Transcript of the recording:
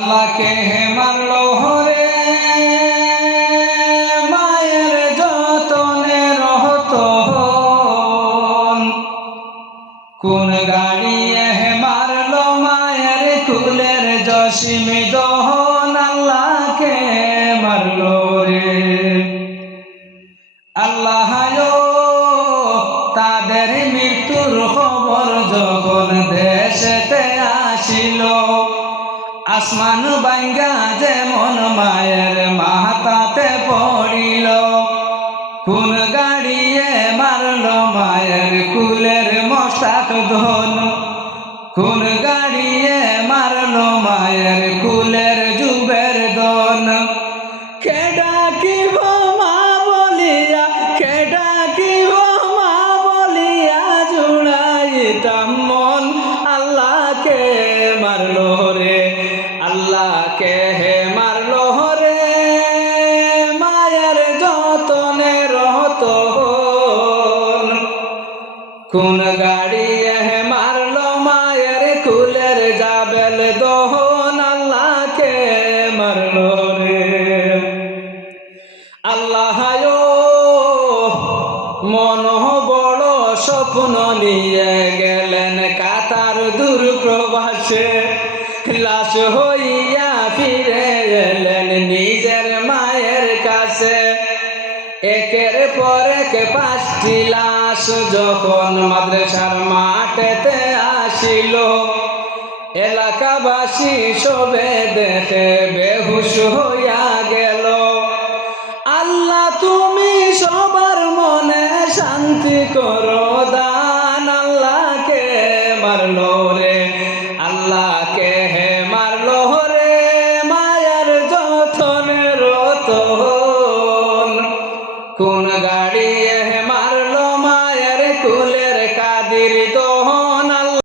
আল্লাহকে মারলো রে মায়ের যতনে রহতন। কোন গাড়িয়ে মারলো মায়ের কুলের জসিম দহন। আল্লাহকে মারলো রে। আল্লাহ তাদের মৃত্যুর খবর যখন দেশেতে আসিল, আসমান ভাঙ্গা যেমন মায়ের মাথাতে পড়িল। কোন গাড়িয়ে মারলো মায়ের কুলের মস্তাক ধন। কোন গাড়িয়ে মারলো মায়ের কুলের যুবের দন। কেডা কি মা বলিয়া, কেডা কি মা বলিয়া জুড়াইতাম মন। আল্লাহকে মারলো রে, আল্লাহকে মারলো রে মায়ের যতনে রহতন। কোন গাড়িয়ে মারলো মায়ের কুলের জাবেল দহন। আল্লাহকে মারলো রে। আল্লাহ মন বড় স্বপ্ন নিয়ে গেলেন কাতার দূর প্রবাসে। লাশ হইয়া ফিরে এলেন নিজের মায়ের কাছে। একের পর এক 5টি লাশ যখন মাদ্রাসার মাঠেতে আসিল, এলাকাবাসী সবে দেখে বেহুশ হইয়া গেল। আল্লাহ তুমি সবার মনে শান্তি করো দান। আল্লাহকে মারলো রে, আল্লাহকে মারলো রে মায়ের যতনে রতন। কোন গাড়িয়ে মারলো মায়ের কুলের কাদির দহন।